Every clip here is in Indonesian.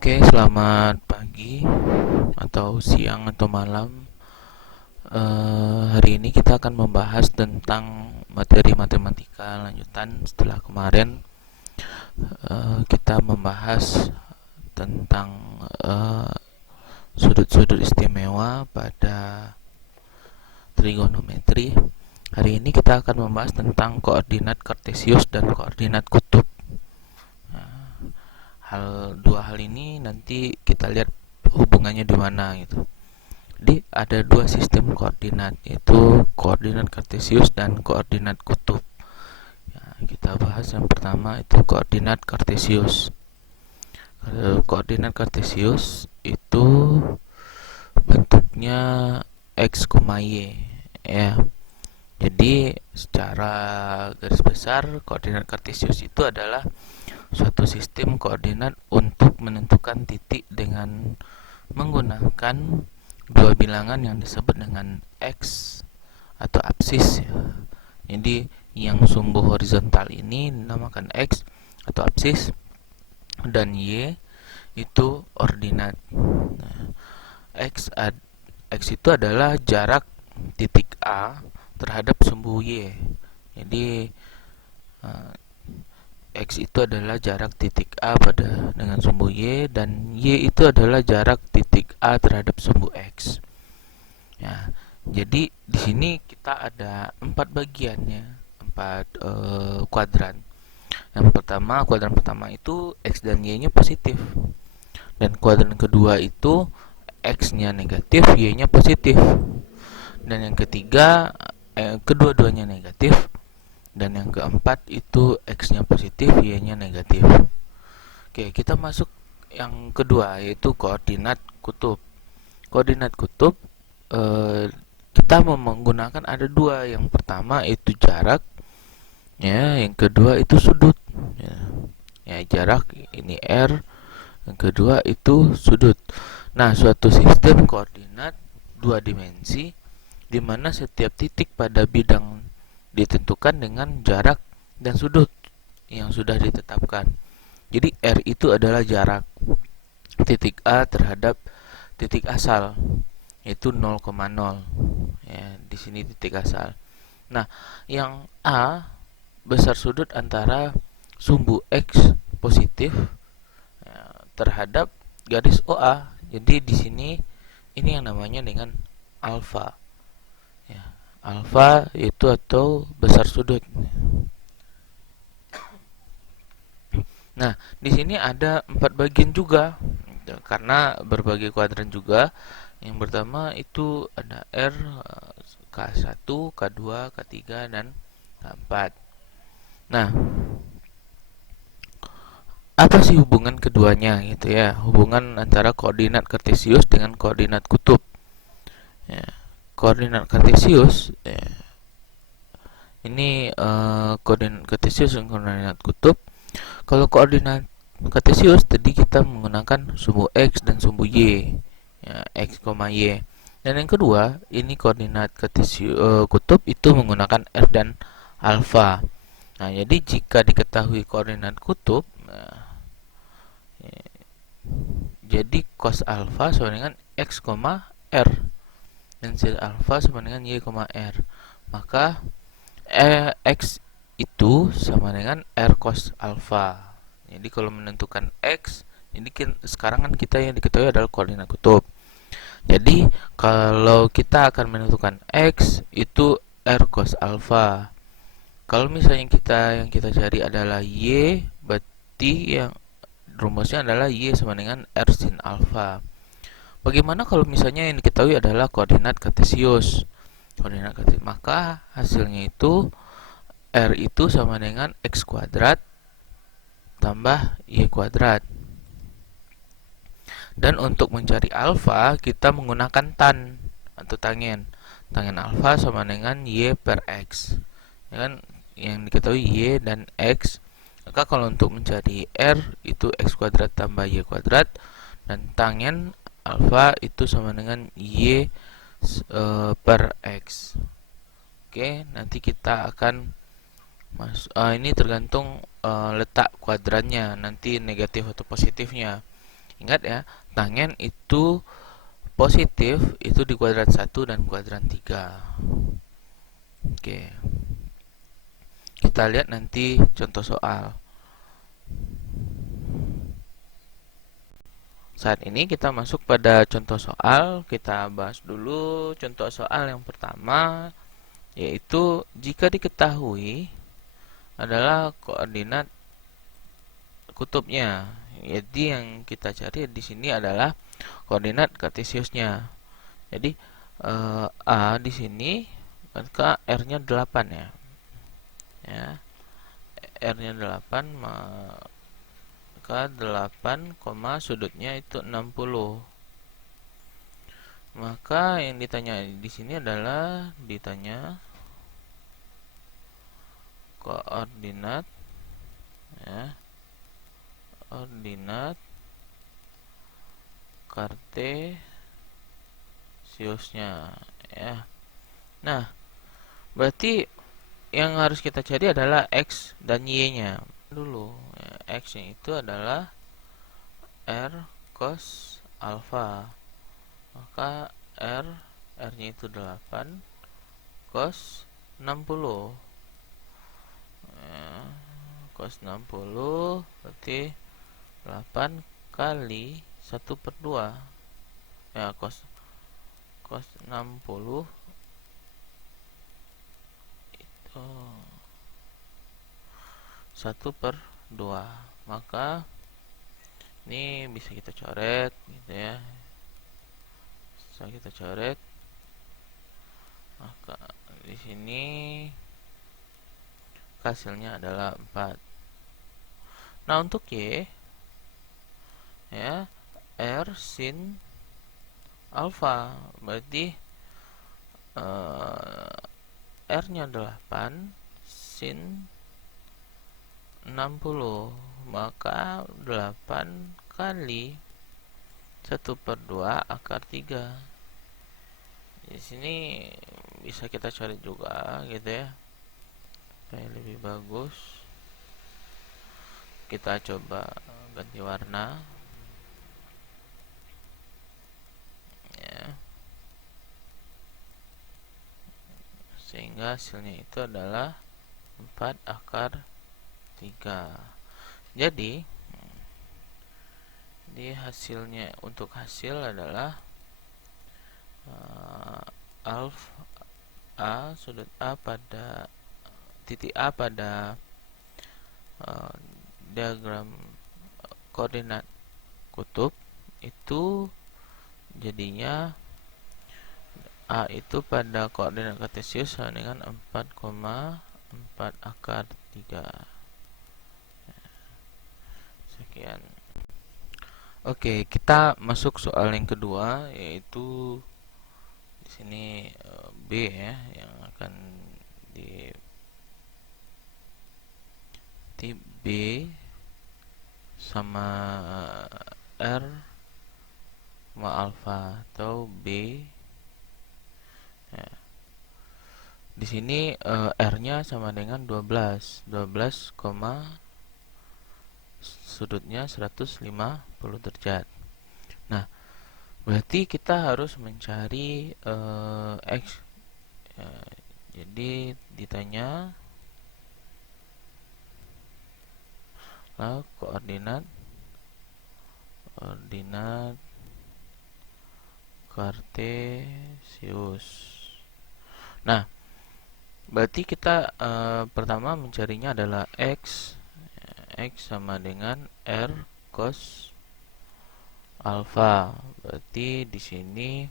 Oke, selamat pagi atau siang atau malam. Hari ini kita akan membahas tentang materi matematika lanjutan setelah kemarin kita membahas tentang eh, sudut-sudut istimewa pada trigonometri. Hari ini kita akan membahas tentang koordinat kartesius dan koordinat kutub. Dua hal ini nanti kita lihat hubungannya di mana gitu. Jadi ada dua sistem koordinat, yaitu koordinat kartesius dan koordinat kutub. Ya, kita bahas yang pertama itu koordinat kartesius. Koordinat kartesius itu bentuknya x, y, ya. Jadi secara garis besar koordinat kartesius itu adalah suatu sistem koordinat untuk menentukan titik dengan menggunakan dua bilangan yang disebut dengan x atau apsis ya. Jadi yang sumbu horizontal ini dinamakan x atau apsis dan y itu ordinat. Nah, x itu adalah jarak titik A terhadap sumbu y. Jadi x itu adalah jarak titik A dengan sumbu y, dan y itu adalah jarak titik A terhadap sumbu x. Ya, jadi di sini kita ada 4 bagiannya, 4 kuadran. Kuadran pertama itu x dan y-nya positif, dan kuadran kedua itu x-nya negatif, y-nya positif, dan yang ketiga kedua-duanya negatif, dan yang keempat itu x-nya positif, y-nya negatif. Oke, kita masuk yang kedua, yaitu koordinat kutub. Koordinat kutub kita menggunakan ada dua. Yang pertama itu jarak, ya. Yang kedua itu sudut, ya. Ya, jarak ini r, yang kedua itu sudut. Nah, suatu sistem koordinat dua dimensi di mana setiap titik pada bidang ditentukan dengan jarak dan sudut yang sudah ditetapkan. Jadi R itu adalah jarak titik A terhadap titik asal, yaitu 0,0. Ya, di sini titik asal. Nah, yang A besar sudut antara sumbu X positif ya, terhadap garis OA. Jadi di sini ini yang namanya dengan alfa. Ya, alfa itu atau besar sudut. Nah, di sini ada 4 bagian juga, karena berbagai kuadran juga. Yang pertama itu ada R, K1, K2, K3, dan K4. Nah, apa sih hubungan keduanya gitu ya? Hubungan antara koordinat kartesius dengan koordinat kutub. Ya, koordinat kartesius ya, ini koordinat kartesius dan koordinat kutub. Kalau koordinat kartesius tadi kita menggunakan sumbu x dan sumbu y, ya, x, y. Dan yang kedua, ini koordinat kartesius kutub itu menggunakan r dan alfa. Nah, jadi jika diketahui koordinat kutub, jadi cos alfa sama dengan x, r, dan sin alfa sama dengan y, r. Maka x itu sama dengan r cos alfa. Jadi kalau menentukan x, jadi sekarang kan kita yang diketahui adalah koordinat kutub. Jadi kalau kita akan menentukan x itu r cos alfa. Kalau misalnya yang kita cari adalah y, berarti yang rumusnya adalah y sama dengan r sin alfa. Bagaimana kalau misalnya yang diketahui adalah koordinat kartesius? Maka hasilnya itu R itu sama dengan X kuadrat tambah Y kuadrat. Dan untuk mencari alfa, kita menggunakan tan atau tangen. Tangen alfa sama dengan Y per X. Ya kan, yang diketahui Y dan X. Maka kalau untuk mencari R, itu X kuadrat tambah Y kuadrat. Dan tangen alfa itu sama dengan Y per X. Oke, nanti kita akan ini tergantung letak kuadrannya, nanti negatif atau positifnya. Ingat ya, tangen itu positif itu di kuadran 1 dan kuadran 3. Oke. Kita lihat nanti contoh soal. Saat ini kita masuk pada contoh soal. Kita bahas dulu contoh soal yang pertama, yaitu jika diketahui adalah koordinat kutubnya. Jadi yang kita cari di sini adalah koordinat kartesiusnya. Jadi A di sini maka R-nya 8 ya. Ya. R-nya 8 maka 8, sudutnya itu 60. Maka yang ditanya di sini adalah koordinat ya, koordinat kartesiusnya ya. Nah, berarti yang harus kita cari adalah X dan Y-nya dulu ya. X-nya itu adalah R cos alpha. Maka R-nya itu 8 cos 60 ya. Cos 60 berarti 8 kali 1/2 ya. Cos 60 itu 1/2. Maka ini bisa kita coret gitu ya. Bisa kita coret. Maka di sini hasilnya adalah 4. Nah, untuk Y ya, R sin alpha berarti R-nya 8 sin 60, maka 8 kali 1/2 akar 3. Di sini bisa kita cari juga gitu ya, supaya lebih bagus. Kita coba ganti warna ya, sehingga hasilnya itu adalah 4 akar 3. Jadi di hasilnya, untuk hasil adalah alpha A sudut A pada titik A pada diagram koordinat kutub itu jadinya A itu pada koordinat kartesius sama dengan 4,4 akar 3. Sekian. Oke, kita masuk soal yang kedua, yaitu di sini B ya, yang akan di B sama R sama alpha atau B ya. Di sini R-nya sama dengan 12, sudutnya 150 derajat. Nah, berarti kita harus mencari X ya. Jadi ditanya lah koordinat kartesius. Nah, berarti kita pertama mencarinya adalah X. X sama dengan R cos alpha. Berarti di sini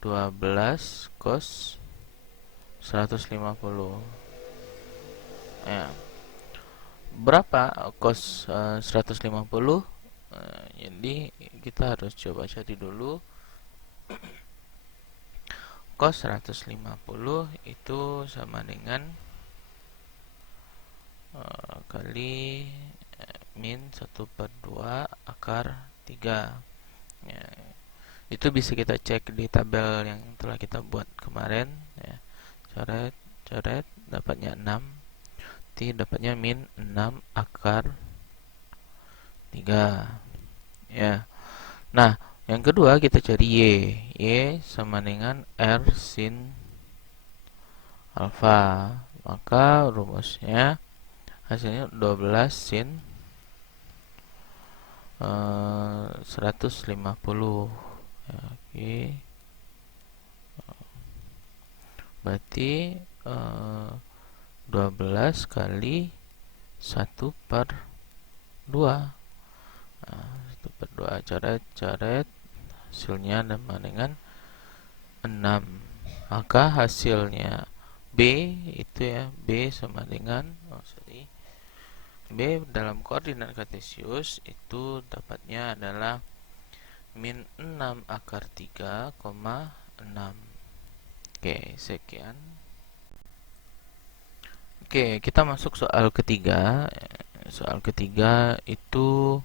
12 cos 150 ya. Berapa cos 150? Jadi kita harus coba cari dulu. Cos 150 itu sama dengan kali min 1/2 akar 3 ya. Itu bisa kita cek di tabel yang telah kita buat kemarin ya. Coret dapatnya 6, dapatnya min 6 akar 3. ya. Nah, yang kedua kita cari Y. Y sama dengan R sin alfa. Maka rumusnya hasilnya 12 sin 150. Ya, oke. Berarti 12 kali 1/2. Nah, 1/2 coret-coret, hasilnya sama dengan 6. Maka hasilnya B itu ya, B sama dengan B dalam koordinat kartesius itu dapatnya adalah min 6 akar 3,6. Oke, sekian. Oke, kita masuk soal ketiga. Soal ketiga itu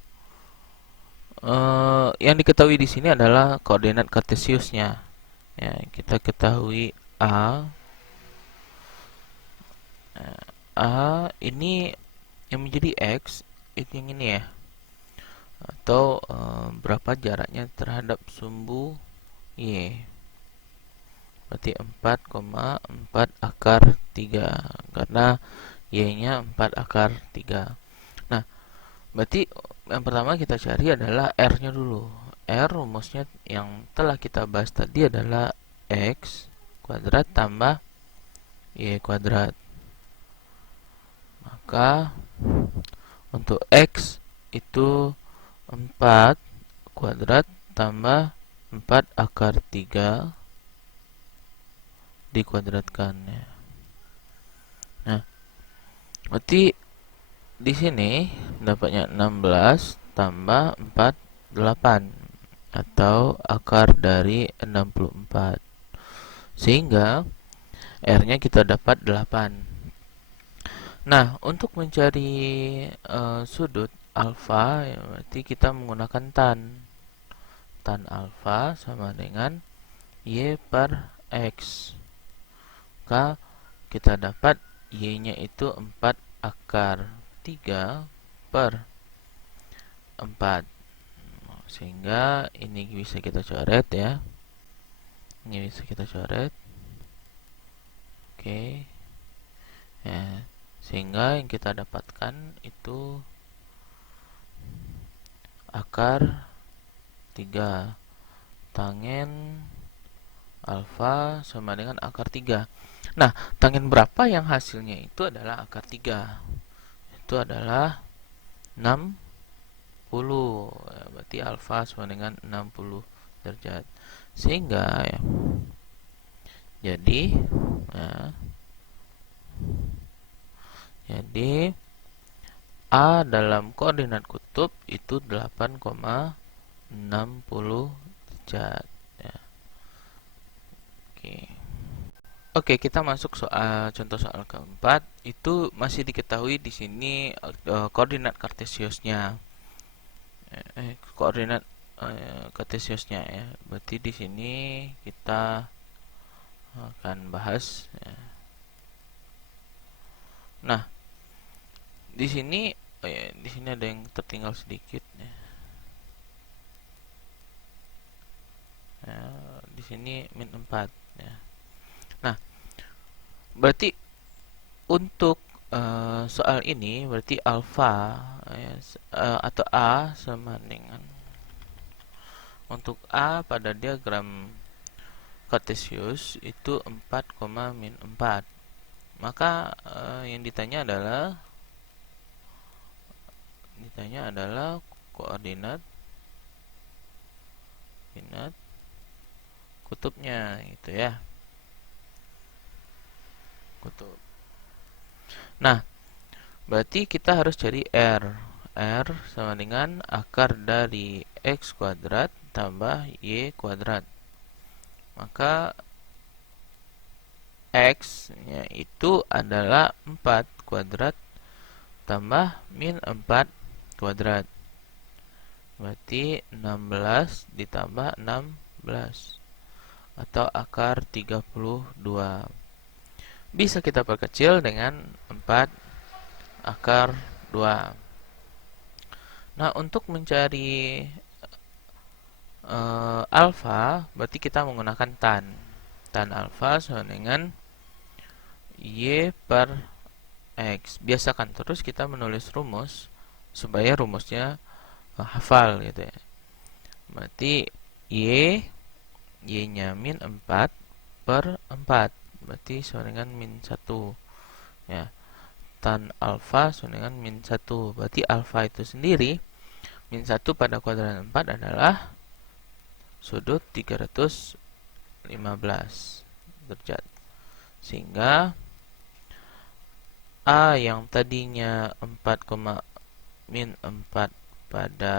yang diketahui di sini adalah koordinat kartesiusnya. Ya, kita ketahui A ini yang menjadi X itu yang ini ya, atau berapa jaraknya terhadap sumbu Y. Berarti 4,4 akar 3 karena Y-nya 4 akar 3. Nah, berarti yang pertama kita cari adalah R-nya dulu. R rumusnya yang telah kita bahas tadi adalah X kuadrat tambah Y kuadrat. Maka untuk X itu 4 kuadrat tambah 4 akar 3 dikuadratkan ya. Nah, berarti di sini dapatnya 16 tambah 4 8 atau akar dari 64. Sehingga R-nya kita dapat 8. Nah, untuk mencari sudut alfa ya, berarti kita menggunakan tan. Tan alfa sama dengan Y per X. Maka kita dapat Y-nya itu 4 akar 3 per 4. Sehingga ini bisa kita coret ya. Ini bisa kita coret. Oke. Ya, sehingga yang kita dapatkan itu akar 3 tangen alfa sama dengan akar 3. Nah, tangen berapa yang hasilnya itu adalah akar 3. Itu adalah 60. Ya, berarti alfa sama dengan 60 derajat. Sehingga ya, jadi A dalam koordinat kutub itu 8,60 derajat ya. Oke. Oke, kita masuk soal contoh soal keempat. Itu masih diketahui di sini koordinat kartesiusnya. Koordinat kartesiusnya ya. Berarti di sini kita akan bahas ya. Nah, di sini di sini ada yang tertinggal sedikit ya. Di sini min 4 ya. Nah, berarti untuk soal ini berarti alfa ya, atau A sama dengan, untuk A pada diagram kartesius itu 4, min 4. Maka yang ditanya adalah koordinat kutubnya gitu ya. Kutub. Nah, berarti kita harus cari R. R sama dengan akar dari X kuadrat tambah Y kuadrat. Maka X nya itu adalah 4 kuadrat tambah min 4 kuadrat. Berarti 16 ditambah 16 atau akar 32. Bisa kita perkecil dengan 4 akar 2. Nah, untuk mencari alfa, berarti kita menggunakan tan alfa sama dengan y per x. Biasakan terus kita menulis rumus supaya rumusnya hafal gitu ya. Berarti y nya min 4 per 4, berarti sama dengan min 1 ya. Tan alfa sama dengan min 1, berarti alfa itu sendiri min 1 pada kuadran 4 adalah sudut 315 derajat. Sehingga A yang tadinya 4, min 4 pada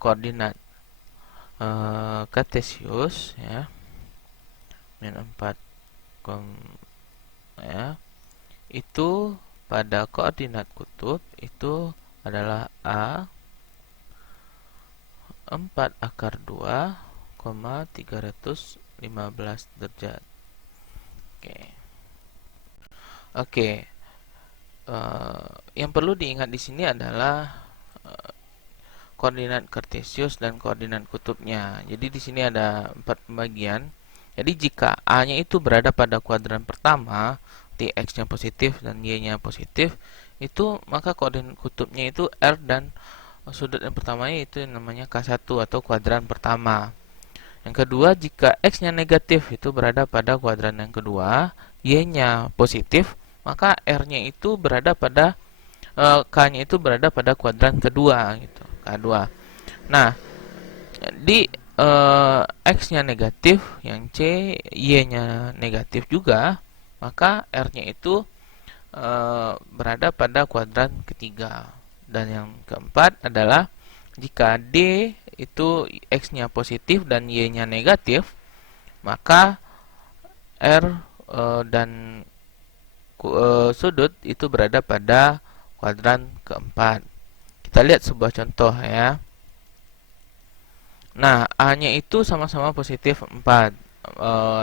koordinat kartesius ya, min 4, ya, itu pada koordinat kutub itu adalah A 4 akar 2, 315 derajat. Oke. Yang perlu diingat di sini adalah koordinat kartesius dan koordinat kutubnya. Jadi di sini ada 4 pembagian. Jadi jika A-nya itu berada pada kuadran pertama, X-nya positif dan Y-nya positif, itu maka koordinat kutubnya itu R dan sudut yang pertamanya itu namanya K1 atau kuadran pertama. Yang kedua, jika X-nya negatif itu berada pada kuadran yang kedua, Y-nya positif, maka R-nya itu berada pada K-nya itu berada pada kuadran kedua gitu, K2. Nah, di X-nya negatif, yang C, Y-nya negatif juga, maka R-nya itu berada pada kuadran ketiga. Dan yang keempat adalah jika D itu X-nya positif dan Y-nya negatif, maka R dan sudut itu berada pada kuadran keempat. Kita lihat sebuah contoh ya. Nah, A-nya itu sama-sama positif 4,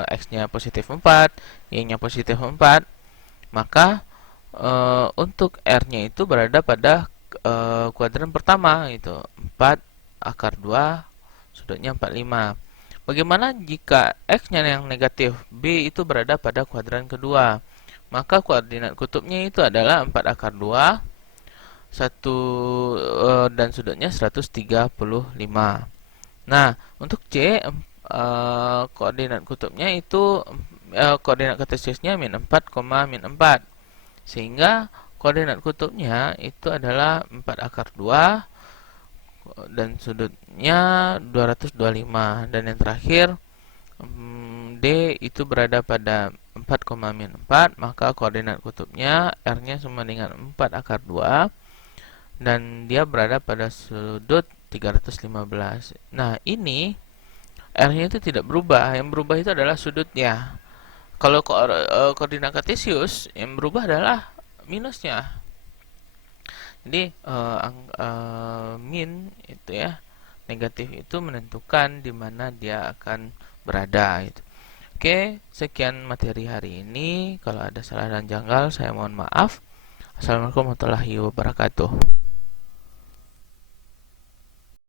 X-nya positif 4, Y-nya positif 4, maka untuk R-nya itu berada pada kuadran pertama itu 4 akar 2, sudutnya 45. Bagaimana jika X-nya yang negatif, B itu berada pada kuadran kedua? Maka koordinat kutubnya itu adalah 4 akar 2, 1 dan sudutnya 135. Nah, untuk C, koordinat kutubnya itu koordinat kartesiusnya min 4, min 4. Sehingga koordinat kutubnya itu adalah 4 akar 2 dan sudutnya 225. Dan yang terakhir, D itu berada pada 4, min 4, maka koordinat kutubnya R-nya sama dengan 4 akar 2 dan dia berada pada sudut 315. Nah, ini R-nya itu tidak berubah, yang berubah itu adalah sudutnya. Kalau koordinat kartesius, yang berubah adalah minusnya. Jadi min itu ya, negatif itu menentukan di mana dia akan berada gitu. Oke, sekian materi hari ini. Kalau ada salah dan janggal, saya mohon maaf. Assalamualaikum warahmatullahi wabarakatuh.